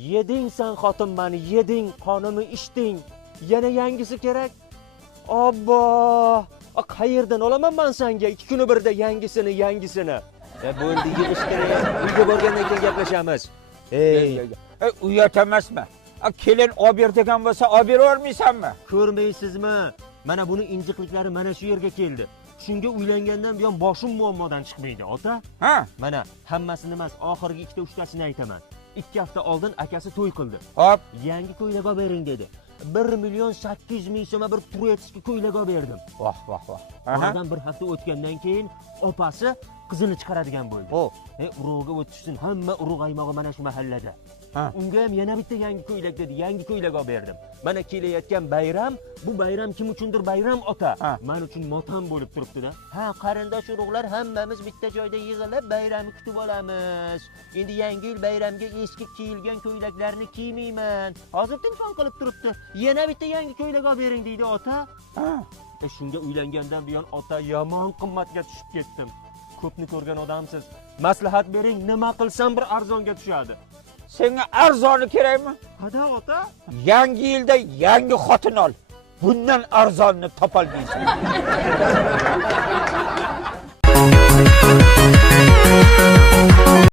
Yeding sen xotin meni, yeding, qonimni ichding. Yana yangisi kerak? Obbo! Qayerdan olaman men senga 2 kun birda yangisini? Bo'ldi, yig'ish kerak. Uyga borgandan keyin gaplashamiz. Uyat emasmi? Kelin olib ber degan bo'lsa, olib beravermaysanmi? Ko'rmaysizmi? Mana buni injiqliklari mana shu yerga keldi. Shunga uylangandan buyon boshim muammodan chiqmaydi, ota. Ha? Mana hammasini emas, oxirgi 2-3tasini aytaman. 2 hafta oldin akasi to'y qildi. Hop, Yangi ko'ylak olib bering dedi. 1,8 million so'm bir turetskiy ko'ylak olib berdim. voh. Oradan bir hafta o'tgandan keyin opasi qizini chiqaradigan bo'ldi. Urug'ga o'tishsin, hamma urug' aymog'i mana shu mahallada. Unga ham yana bitta yangi ko'ylak dedi, yangi ko'ylak olib berdim. Mana kelayotgan bayram, bu bayram kim uchundir bayram, ota. Men uchun motam bo'lib turibdi-da. Qarindosh urug'lar hammamiz bitta joyda yig'ilib bayramni kutib olamiz. Endi yangi yil bayramga eski kiyilgan ko'ylaklarni kiymayman. Hozir tinchon qilib turibdi. Yana bitta yangi ko'ylak olib bering deydi, ota. Shunga uylangandan buyon ota yomon qimmatga tushib ketdim. Ko'pni ko'rgan odamsiz. Maslahat bering, nima qilsam bir arzonga tushadi. Senga arzoni kerakmi? Hada ota? Yangi yilda yangi xotin ol. Bundan arzonni topolmaysan.